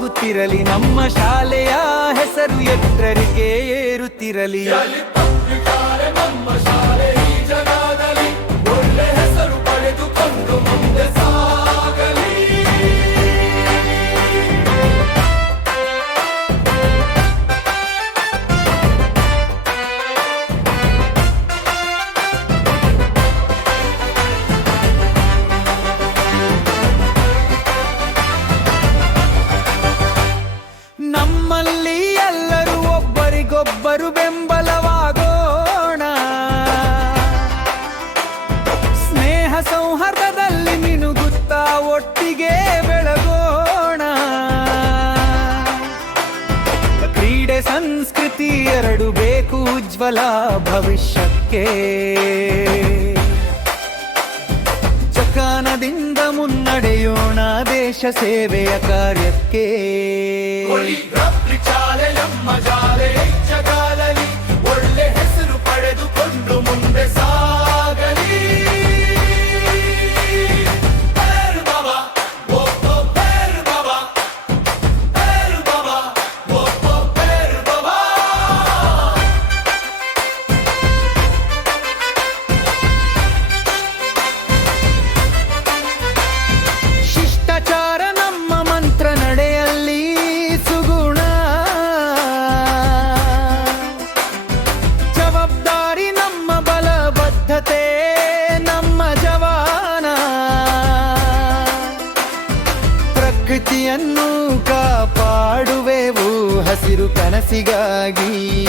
ಸಾಗುತ್ತಿರಲಿ ನಮ್ಮ ಶಾಲೆಯ ಹೆಸರು ಎತ್ತರಿಗೆ ಏರುತ್ತಿರಲಿ. ನಮ್ಮ ಒಟ್ಟಿಗೆ ಬೆಳಗೋಣ. ಕ್ರೀಡೆ ಸಂಸ್ಕೃತಿ ಎರಡು ಬೇಕು ಉಜ್ವಲ ಭವಿಷ್ಯಕ್ಕೆ. ಚಕಾನದಿಂದ ಮುನ್ನಡೆಯೋಣ ದೇಶ ಸೇವೆಯ ಕಾರ್ಯಕ್ಕೆ. ಪ್ರಕೃತಿಯನ್ನು ಕಾಪಾಡುವೆವು ಹಸಿರು ಕನಸಿಗಾಗಿ.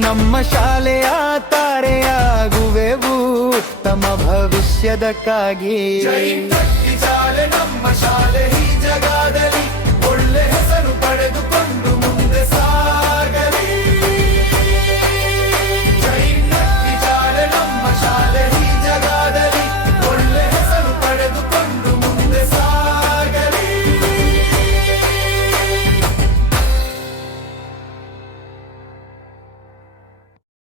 ನಮ್ಮ ಶಾಲೆಯ ತಾರೆಯಾಗುವೆವು ಉತ್ತಮ ಭವಿಷ್ಯದಕ್ಕಾಗಿ. ಶಾಲೆ ನಮ್ಮ ಶಾಲೆ ಈ ಜಗಾದ